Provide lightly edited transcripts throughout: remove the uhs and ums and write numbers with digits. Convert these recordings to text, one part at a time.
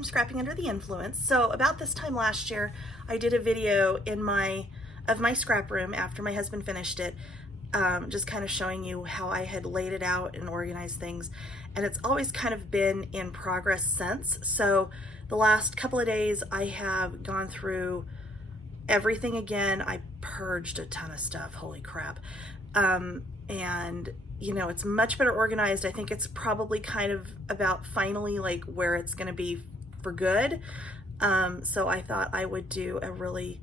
from Scrapping Under the Influence. So about this time last year, I did a video of my scrap room after my husband finished it, just kind of showing you how I had laid it out and organized things. And it's always kind of been in progress since. So the last couple of days I have gone through everything again. I purged a ton of stuff, holy crap. And you know, it's much better organized. I think it's probably kind of about finally like where it's going to be for good. So I thought I would do a really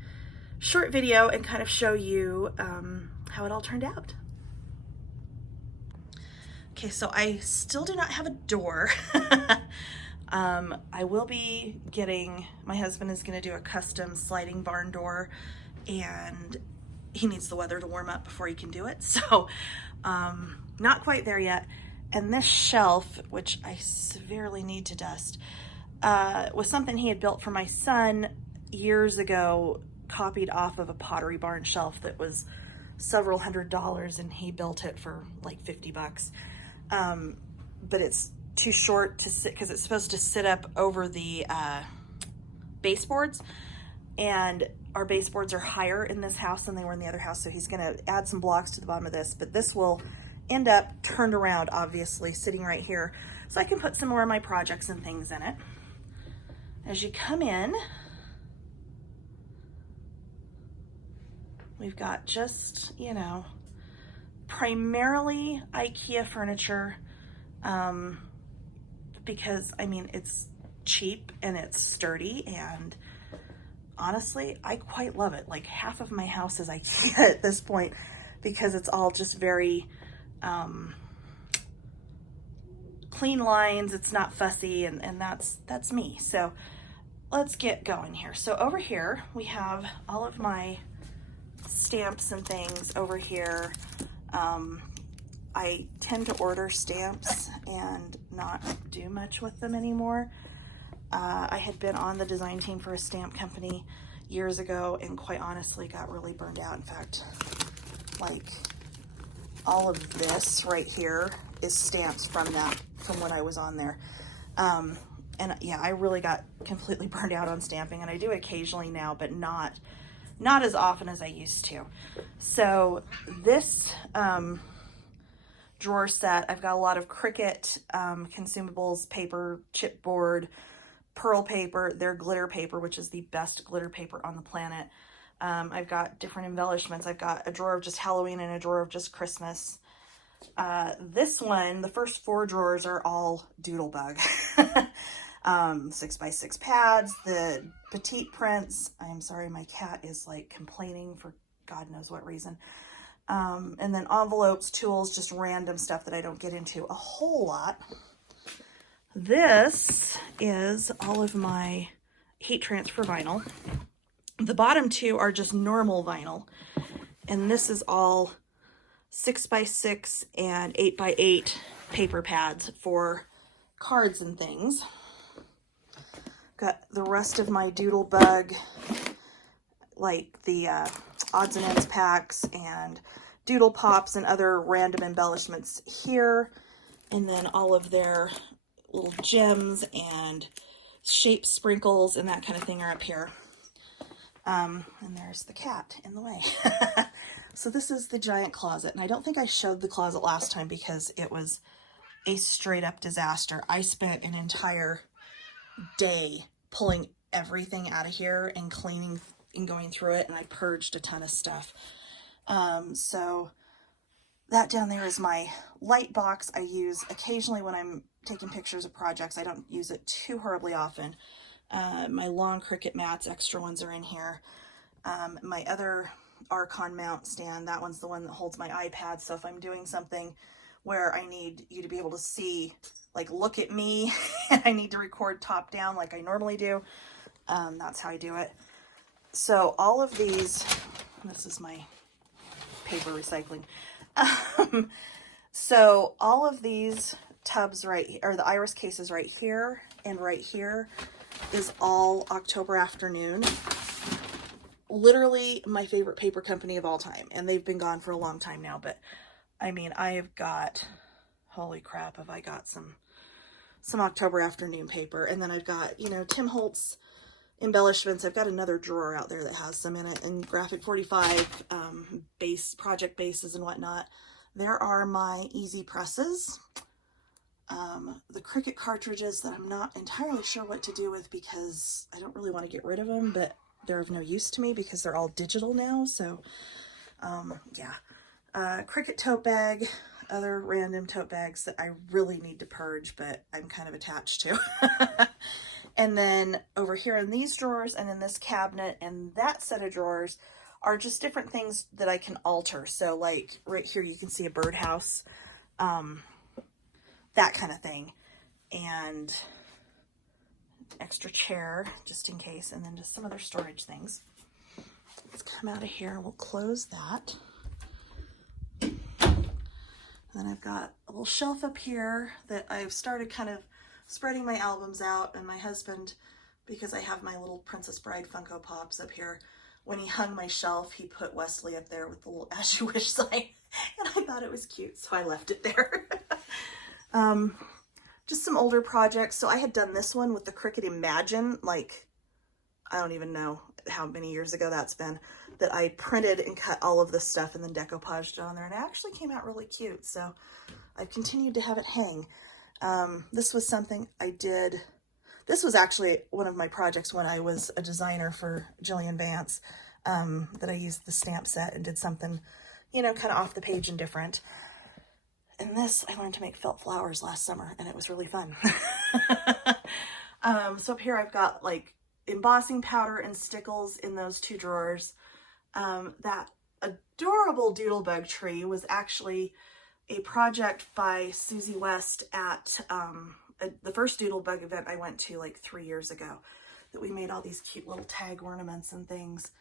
short video and kind of show you how it all turned out. Okay, so I still do not have a door. I will be getting, my husband is going to do a custom sliding barn door, and he needs the weather to warm up before he can do it. So not quite there yet. And this shelf, which I severely need to dust, was something he had built for my son years ago, copied off of a Pottery Barn shelf that was several $100s, and he built it for like 50 bucks. But it's too short to sit because it's supposed to sit up over the baseboards, and our baseboards are higher in this house than they were in the other house. So he's going to add some blocks to the bottom of this, but this will end up turned around, obviously, sitting right here. So I can put some more of my projects and things in it. As you come in, we've got just, you know, primarily IKEA furniture, because I mean, it's cheap and it's sturdy, and honestly, I quite love it. Like half of my house is IKEA at this point because it's all just very clean lines. It's not fussy, and that's me. So let's get going here. So over here we have all of my stamps and things over here. I tend to order stamps and not do much with them anymore. I had been on the design team for a stamp company years ago, and quite honestly got really burned out. In fact, like all of this right here is stamps from when I was on there. And yeah, I really got completely burned out on stamping, and I do occasionally now, but not as often as I used to. So this drawer set, I've got a lot of Cricut consumables, paper, chipboard, pearl paper, their glitter paper, which is the best glitter paper on the planet. I've got different embellishments. I've got a drawer of just Halloween and a drawer of just Christmas. This one, the first 4 drawers are all Doodlebug. 6x6 pads, the petite prints. I'm sorry, my cat is like complaining for God knows what reason. And then envelopes, tools, just random stuff that I don't get into a whole lot. This is all of my heat transfer vinyl. The bottom 2 are just normal vinyl. And this is all 6x6 and 8x8 paper pads for cards and things. Got the rest of my Doodlebug, like the odds and ends packs and Doodle Pops and other random embellishments here. And then all of their little gems and shape sprinkles and that kind of thing are up here. And there's the cat in the way. So this is the giant closet. And I don't think I showed the closet last time because it was a straight up disaster. I spent an entire day pulling everything out of here and cleaning and going through it, and I purged a ton of stuff. So that down there is my light box. I use occasionally when I'm taking pictures of projects. I don't use it too horribly often. My long Cricut mats, extra ones, are in here. My other Archon mount stand, that one's the one that holds my iPad. So if I'm doing something where I need you to be able to see, like, look at me, and I need to record top down like I normally do, that's how I do it. So all of these, this is my paper recycling. So all of these tubs or the iris cases right here and right here is all October Afternoon. Literally my favorite paper company of all time. And they've been gone for a long time now, but I mean, I have got, holy crap, have I got some some October afternoon paper. And then I've got, you know, Tim Holtz embellishments. I've got another drawer out there that has some in it, and Graphic 45 project bases and whatnot. There are my easy presses. The Cricut cartridges that I'm not entirely sure what to do with because I don't really want to get rid of them, but they're of no use to me because they're all digital now. So yeah. Cricut tote bag, other random tote bags that I really need to purge, but I'm kind of attached to. And then over here in these drawers and in this cabinet and that set of drawers are just different things that I can alter. So like right here, you can see a birdhouse, that kind of thing. And extra chair just in case, and then just some other storage things. Let's come out of here. We'll close that. And then I've got a little shelf up here that I've started kind of spreading my albums out, and my husband, because I have my little Princess Bride Funko Pops up here, when he hung my shelf, he put Wesley up there with the little As You Wish sign, and I thought it was cute, so I left it there. Just some older projects. So I had done this one with the Cricut Imagine, like, I don't even know how many years ago that's been, that I printed and cut all of this stuff and then decoupaged it on there, and it actually came out really cute. So I've continued to have it hang. This was something I did. This was actually one of my projects when I was a designer for Jillian Vance, that I used the stamp set and did something, you know, kind of off the page and different. And this, I learned to make felt flowers last summer, and it was really fun. So up here I've got like embossing powder and stickles in those two drawers. That adorable doodlebug tree was actually a project by Susie West at the first doodlebug event I went to like 3 years ago, that we made all these cute little tag ornaments and things.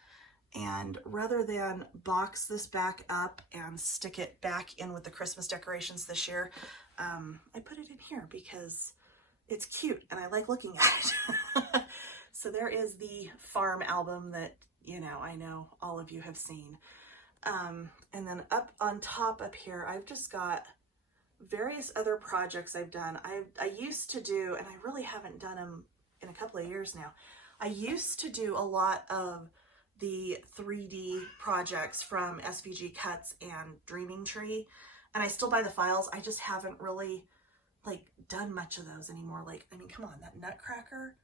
And rather than box this back up and stick it back in with the Christmas decorations this year, I put it in here because it's cute and I like looking at it. So there is the farm album that, you know, I know all of you have seen. And then up on top up here, I've just got various other projects I've done. I used to do, and I really haven't done them in a couple of years now, I used to do a lot of the 3D projects from SVG Cuts and Dreaming Tree, and I still buy the files. I just haven't really like done much of those anymore. Like, I mean, come on, that Nutcracker,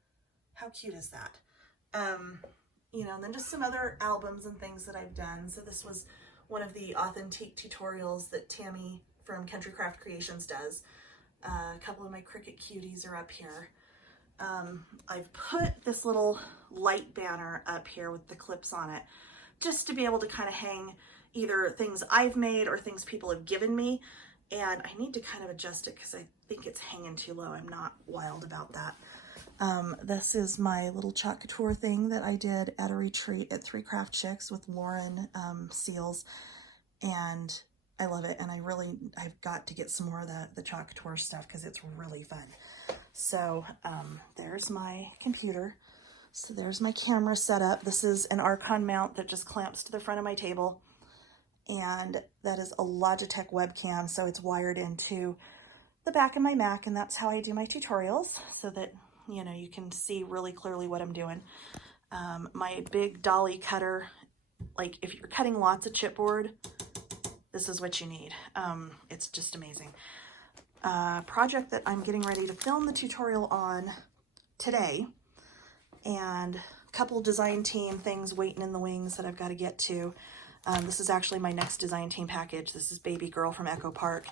how cute is that? You know, and then just some other albums and things that I've done. So this was one of the authentic tutorials that Tammy from Country Craft Creations does. A couple of my Cricut cuties are up here. I've put this little light banner up here with the clips on it just to be able to kind of hang either things I've made or things people have given me. And I need to kind of adjust it because I think it's hanging too low. I'm not wild about that. This is my little Chalk Couture thing that I did at a retreat at 3 Craft Chicks with Lauren Seals, and I love it. And I've got to get some more of the Chalk Couture stuff because it's really fun. So there's my computer. So there's my camera setup. This is an Archon mount that just clamps to the front of my table, and that is a Logitech webcam, so it's wired into the back of my Mac, and that's how I do my tutorials, so that, you know, you can see really clearly what I'm doing. My big dolly cutter, like if you're cutting lots of chipboard, this is what you need. It's just amazing. Project that I'm getting ready to film the tutorial on today, and a couple design team things waiting in the wings that I've got to get to. This is actually my next design team package. This is Baby Girl from Echo Park,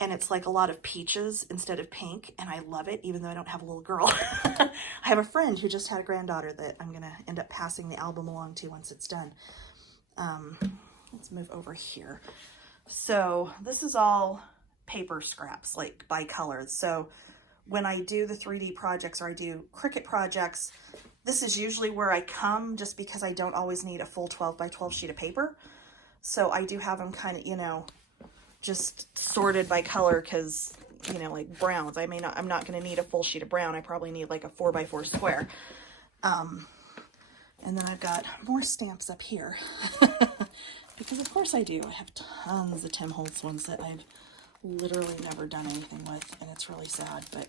and it's like a lot of peaches instead of pink, and I love it, even though I don't have a little girl. I have a friend who just had a granddaughter that I'm gonna end up passing the album along to once it's done. Let's move over here. So this is all paper scraps, like by color. So when I do the 3D projects or I do Cricut projects, this is usually where I come, just because I don't always need a full 12 by 12 sheet of paper. So I do have them kind of, you know, just sorted by color, because, you know, like browns, I'm not going to need a full sheet of brown. I probably need like a 4 by 4 square. And then I've got more stamps up here because of course I do. I have tons of Tim Holtz ones that I've literally never done anything with, and it's really sad, but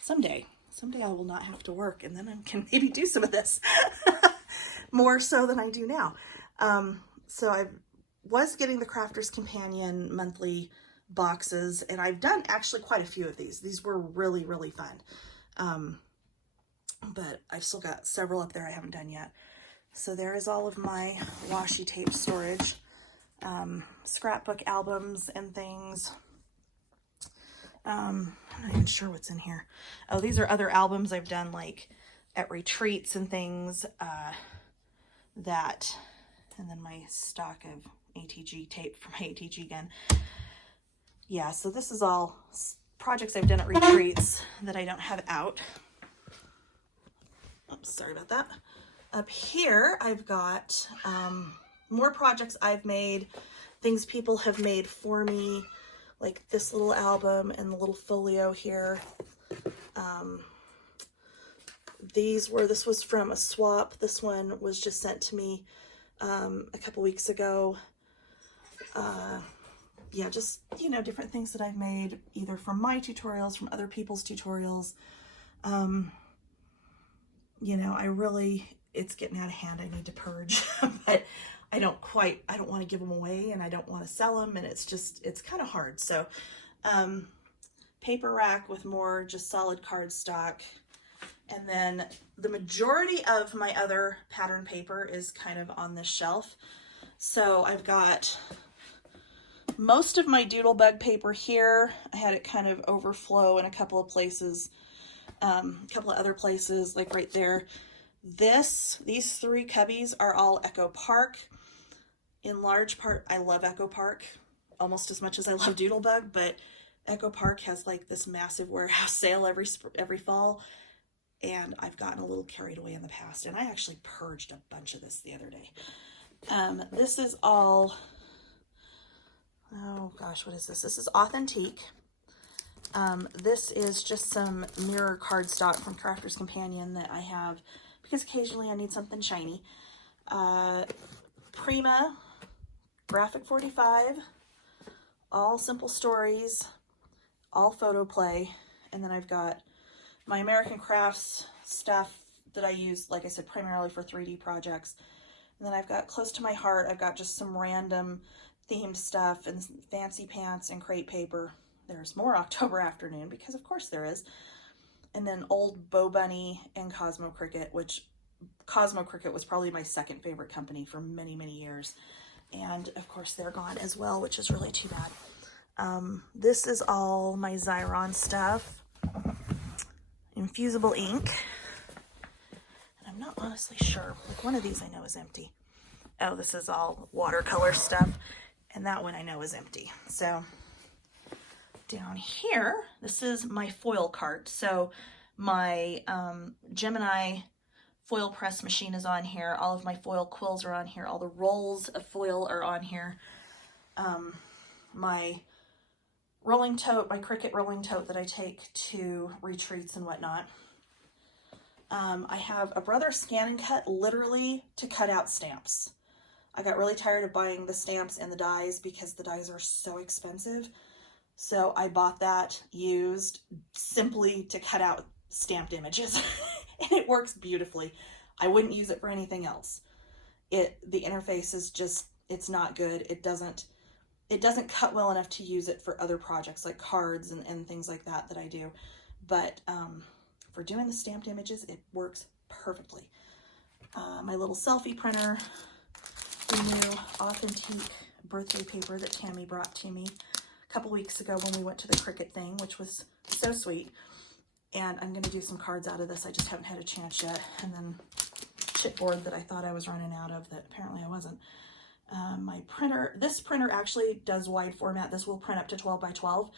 someday I will not have to work, and then I can maybe do some of this more so than I do now. So I was getting the Crafter's Companion monthly boxes, and I've done actually quite a few of these. These were really, really fun. But I've still got several up there I haven't done yet. So there is all of my washi tape storage, scrapbook albums and things. I'm not even sure what's in here. Oh, these are other albums I've done, like at retreats and things, and then my stock of ATG tape for my ATG gun. Yeah, so this is all projects I've done at retreats that I don't have out. Oops, sorry about that. Up here, I've got more projects I've made, things people have made for me, like this little album and the little folio here. This was from a swap. This one was just sent to me a couple weeks ago. Yeah, just, you know, different things that I've made, either from my tutorials, from other people's tutorials. You know, it's getting out of hand. I need to purge, but I don't want to give them away, and I don't want to sell them, and it's kind of hard. So, paper rack with more just solid cardstock. And then the majority of my other pattern paper is kind of on this shelf. So I've got most of my Doodlebug paper here. I had it kind of overflow in a couple of places, a couple of other places, like right there. These three cubbies are all Echo Park. In large part, I love Echo Park almost as much as I love Doodlebug, but Echo Park has like this massive warehouse sale every fall, and I've gotten a little carried away in the past, and I actually purged a bunch of this the other day. This is all, oh gosh, what is this? This is Authentique. This is just some mirror cardstock from Crafter's Companion that I have because occasionally I need something shiny. Prima, Graphic 45, all Simple Stories, all Photo Play, and then I've got my American Crafts stuff that I use, like I said, primarily for 3D projects. And then I've got close to my heart, I've got just some random themed stuff and fancy pants and crepe paper. There's more October Afternoon, because of course there is. And then old Bo Bunny and Cosmo Cricket, which Cosmo Cricket was probably my second favorite company for many, many years. And of course they're gone as well, which is really too bad. This is all my Xyron stuff. Infusible ink. And I'm not honestly sure. Like, one of these I know is empty. Oh, this is all watercolor stuff. And that one I know is empty. So down here, this is my foil cart. So my Gemini foil press machine is on here. All of my foil quills are on here. All the rolls of foil are on here. My rolling tote, my Cricut rolling tote that I take to retreats and whatnot. I have a Brother Scan and Cut literally to cut out stamps. I got really tired of buying the stamps and the dies because the dies are so expensive. So I bought that used simply to cut out stamped images. And it works beautifully. I wouldn't use it for anything else. The interface is just, it's not good. It doesn't cut well enough to use it for other projects like cards and things like that I do. But for doing the stamped images, it works perfectly. My little selfie printer, the new Authentique birthday paper that Tammy brought to me a couple weeks ago when we went to the Cricut thing, which was so sweet. And I'm going to do some cards out of this. I just haven't had a chance yet. And then chipboard that I thought I was running out of that apparently I wasn't. My printer, this printer actually does wide format. This will print up to 12 by 12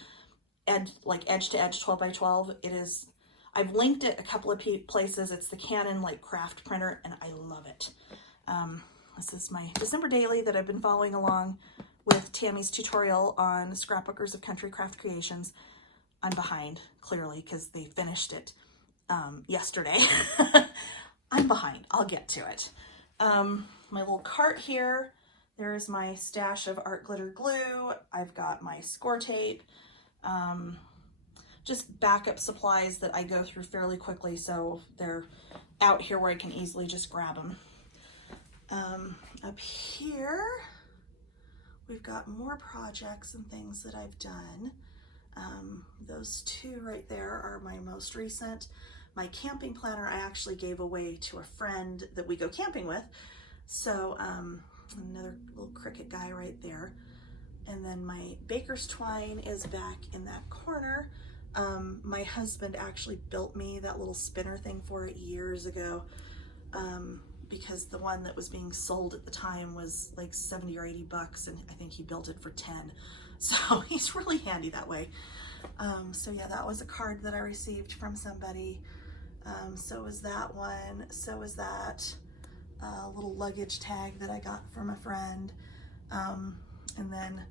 and like edge to edge 12 by 12. It is, I've linked it a couple of places. It's the Canon like craft printer and I love it. This is my December daily that I've been following along with Tammy's tutorial on Scrapbookers of Country Craft Creations. I'm behind, clearly, because they finished it yesterday. I'm behind. I'll get to it. My little cart here, There's my stash of art glitter glue. I've got my score tape, just backup supplies that I go through fairly quickly, so they're out here where I can easily just grab them. Up here, we've got more projects and things that I've done. Those two right there are my most recent. My camping planner I actually gave away to a friend that we go camping with. So another little Cricut guy right there. And then my baker's twine is back in that corner. My husband actually built me that little spinner thing for it years ago, because the one that was being sold at the time was like 70 or 80 bucks, and I think he built it for 10. So he's really handy that way. So yeah, that was a card that I received from somebody. So was that one. So was that little luggage tag that I got from a friend. And then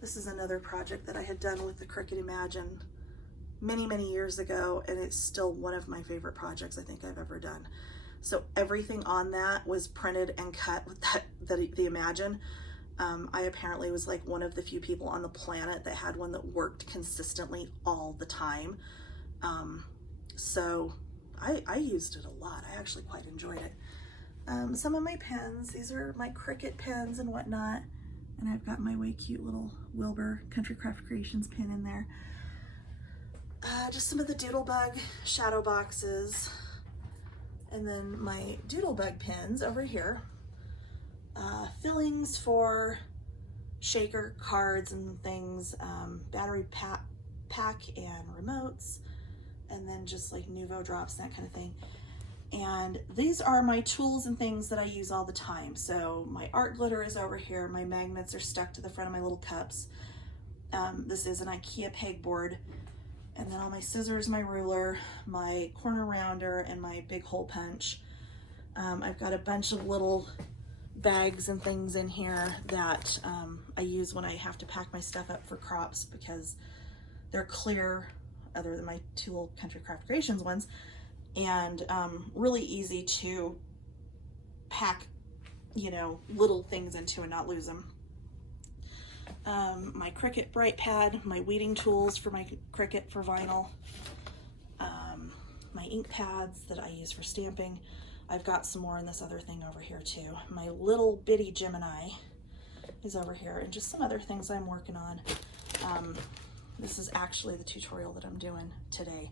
this is another project that I had done with the Cricut Imagine many, many years ago, and it's still one of my favorite projects I think I've ever done. So everything on that was printed and cut with the Imagine. I apparently was like one of the few people on the planet that had one that worked consistently all the time. So I used it a lot. I actually quite enjoyed it. Some of my pens, these are my Cricut pens and whatnot. And I've got my way cute little Wilbur Country Craft Creations pin in there. Just some of the Doodlebug shadow boxes. And then my Doodlebug pins over here. Fillings for shaker cards and things, battery pack and remotes, and then just like Nuvo drops, that kind of thing. And these are my tools and things that I use all the time. So my art glitter is over here. My magnets are stuck to the front of my little cups. This is an IKEA pegboard. And then all my scissors, my ruler, my corner rounder, and my big hole punch. I've got a bunch of little bags and things in here that I use when I have to pack my stuff up for crops, because they're clear, other than my two little Country Craft Creations ones, and really easy to pack, you know, little things into and not lose them. My Cricut Bright Pad, my weeding tools for my Cricut for vinyl, my ink pads that I use for stamping. I've got some more in this other thing over here too. My little bitty Gemini is over here, and just some other things I'm working on. This is actually the tutorial that I'm doing today.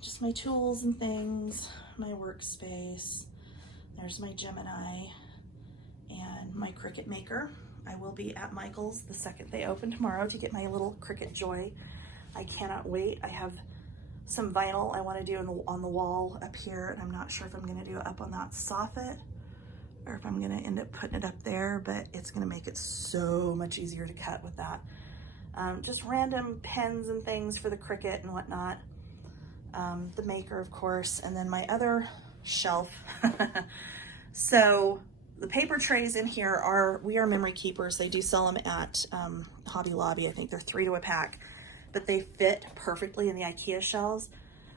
Just my tools and things, my workspace. There's my Gemini and my Cricut Maker. I will be at Michael's the second they open tomorrow to get my little Cricut Joy. I cannot wait. I have some vinyl I want to do on the wall up here, and I'm not sure if I'm going to do it up on that soffit or if I'm going to end up putting it up there, but it's going to make it so much easier to cut with that. Just random pens and things for the Cricut and whatnot. The Maker, of course, and then my other shelf. So the paper trays in here are We Are Memory Keepers. They do sell them at Hobby Lobby. I think they're 3 to a pack, but they fit perfectly in the IKEA shelves.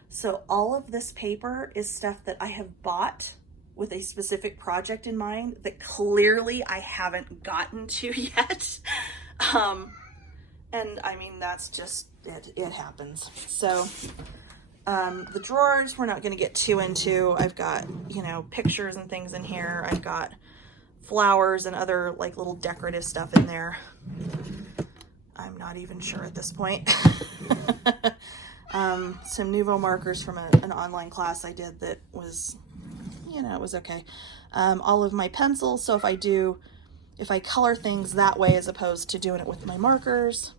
So all of this paper is stuff that I have bought with a specific project in mind that clearly I haven't gotten to yet. And I mean, that's just, it happens. So the drawers, we're not going to get too into. I've got, you know, pictures and things in here. I've got flowers and other like little decorative stuff in there. I'm not even sure at this point. Some Nuvo markers from an online class I did that was, you know, it was okay. All of my pencils. So if I color things that way as opposed to doing it with my markers.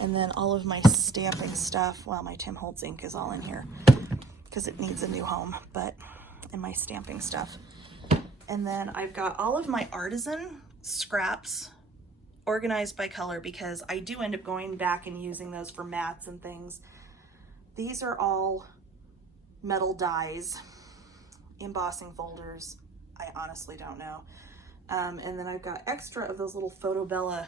And then all of my stamping stuff. Well, my Tim Holtz ink is all in here because it needs a new home, and my stamping stuff. And then I've got all of my artisan scraps organized by color, because I do end up going back and using those for mats and things. These are all metal dies, embossing folders. I honestly don't know. And then I've got extra of those little Photobella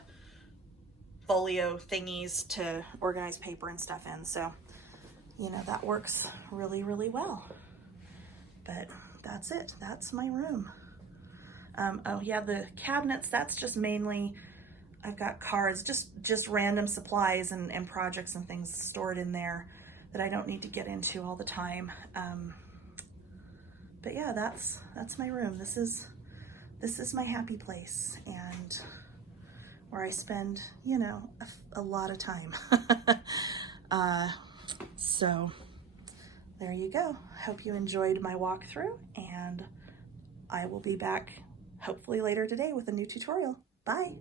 folio thingies to organize paper and stuff in. So, you know, that works really, really well. But that's it. That's my room. Oh yeah, the cabinets, that's just mainly, I've got cards, just random supplies and projects and things stored in there that I don't need to get into all the time. But yeah, that's my room. This is my happy place, and where I spend, you know, a lot of time. So there you go. Hope you enjoyed my walkthrough, and I will be back hopefully later today with a new tutorial. Bye.